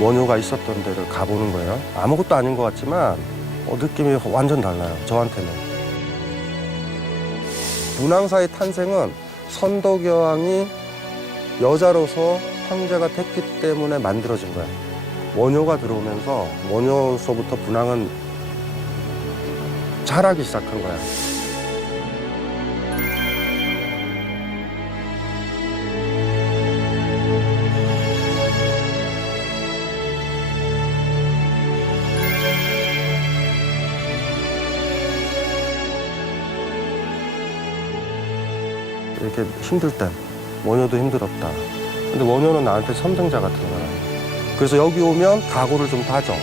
원효가 있었던 데를 가보는 거예요. 아무것도 아닌 것 같지만 어, 느낌이 완전 달라요. 저한테는. 문왕사의 탄생은 선덕여왕이 여자로서 황제가 됐기 때문에 만들어진 거야. 원효가 들어오면서 원효서부터 분황은 자라기 시작한 거야. 이렇게 힘들 땐 원효도 힘들었다. 근데 원효는 나한테 선등자 같은 거야. 그래서 여기 오면 각오를 좀 다져.